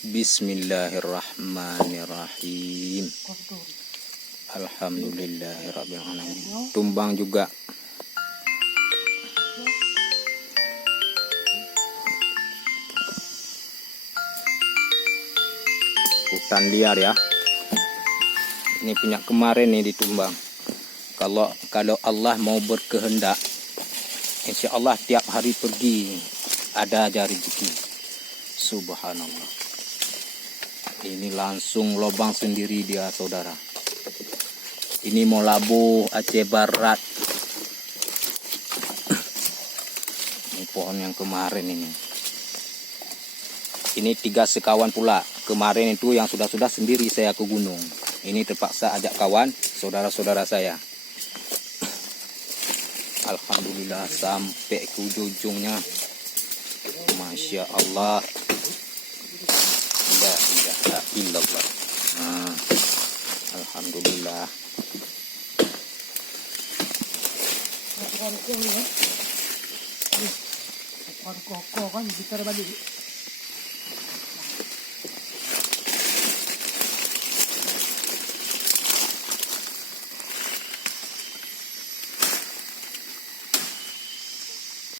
Bismillahirrahmanirrahim. Alhamdulillahirabbil alamin. Tumbang juga. Hutan liar ya. Ini punya kemarin nih ditumbang. Kalau Allah mau berkehendak, insya Allah tiap hari pergi ada aja rezeki. Subhanallah. Ini langsung lubang sendiri dia, saudara. Ini mau labu Aceh Barat. Ini pohon yang kemarin ini. Ini 3 sekawan pula. Kemarin itu yang sudah sendiri saya ke gunung. Ini terpaksa ajak kawan, saudara-saudara saya. Alhamdulillah sampai ke ujung-ujungnya. Masya Allah. La ilaha illallah. Alhamdulillah. Kan kita balik.